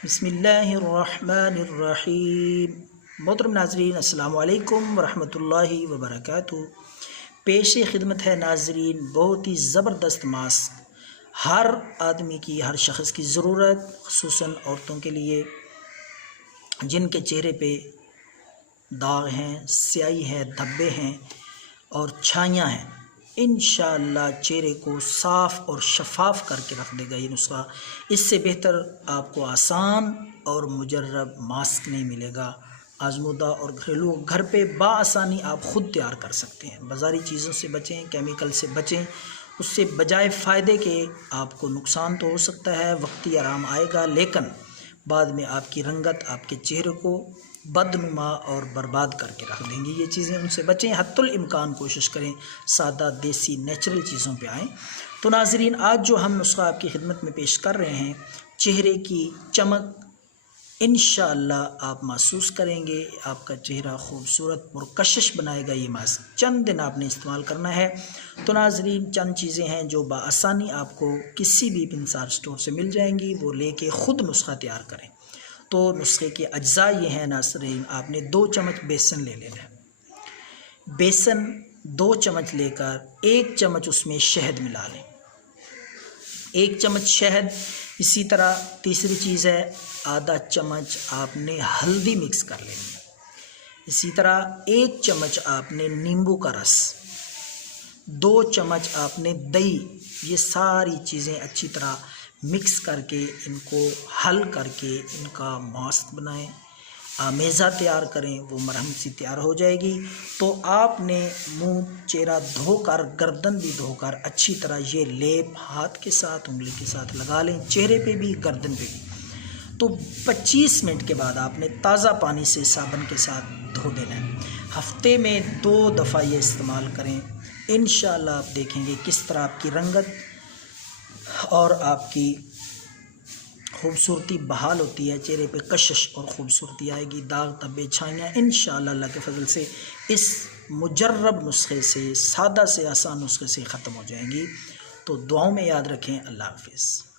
बिस्मिल्लाहिर्रहमानिर्रहीम। मोहतरम नाज़रीन, अस्सलामु अलैकुम वरहमतुल्लाहि वबरकातुहू। पेश खिदमत है नाज़रीन, बहुत ही ज़बरदस्त मास्क, हर आदमी की, हर शख्स की ज़रूरत, ख़ुसूसन औरतों के लिए जिनके चेहरे पे दाग हैं, स्याही है, धब्बे हैं और छाइयाँ हैं। इंशाअल्लाह चेहरे को साफ़ और शफ़ाफ़ करके रख देगा ये नुस्खा। इससे बेहतर आपको आसान और मुजर्रब मास्क नहीं मिलेगा। आज़मूदा और घरेलू, घर पे बाआसानी आप ख़ुद तैयार कर सकते हैं। बाज़ारी चीज़ों से बचें, केमिकल से बचें। उससे बजाय फ़ायदे के आपको नुकसान तो हो सकता है, वक्ती आराम आएगा, लेकिन बाद में आपकी रंगत आपके चेहरे को बदनुमा और बर्बाद करके रख देंगी। ये चीज़ें, उनसे बचें। हत्तुल इम्कान कोशिश करें सादा, देसी, नेचुरल चीज़ों पे आएँ। तो नाज़रीन, आज जो हम नुस्खा आपकी खिदमत में पेश कर रहे हैं, चेहरे की चमक इंशाअल्लाह आप महसूस करेंगे। आपका चेहरा खूबसूरत पुरकशिश बनाएगा ये मास्क। चंद दिन आपने इस्तेमाल करना है। तो नाज़रीन, चंद चीज़ें हैं जो बाआसानी आपको किसी भी इंसार स्टोर से मिल जाएंगी, वो लेके ख़ुद नुस्खा तैयार करें। तो नुस्खे के अज्जा ये हैं नाज़रीन, आपने 2 चम्मच बेसन ले लेना है। बेसन 2 चम्मच लेकर 1 चम्मच उसमें शहद मिला लें, 1 चम्मच शहद। इसी तरह तीसरी चीज़ है, आधा चम्मच आपने हल्दी मिक्स कर लेनी है। इसी तरह 1 चम्मच आपने नींबू का रस, 2 चम्मच आपने दही। ये सारी चीज़ें अच्छी तरह मिक्स करके, इनको हल करके इनका मास्क बनाएं, आमेज़ा तैयार करें, वो मरहम सी तैयार हो जाएगी। तो आपने मुंह चेहरा धोकर, गर्दन भी धोकर अच्छी तरह ये लेप हाथ के साथ, उंगली के साथ लगा लें, चेहरे पे भी, गर्दन पे भी। तो 25 मिनट के बाद आपने ताज़ा पानी से साबुन के साथ धो देना है। हफ्ते में 2 दफ़ा ये इस्तेमाल करें। इंशाअल्लाह आप देखेंगे किस तरह आपकी रंगत और आपकी खूबसूरती बहाल होती है। चेहरे पे कशिश और ख़ूबसूरती आएगी, दाग धब्बे छाइयाँ इंशाअल्लाह अल्लाह के फजल से इस मुजर्रब नुस्खे से, सादा से आसान नुस्खे से ख़त्म हो जाएंगी। तो दुआओं में याद रखें। अल्लाह हाफ़िज़।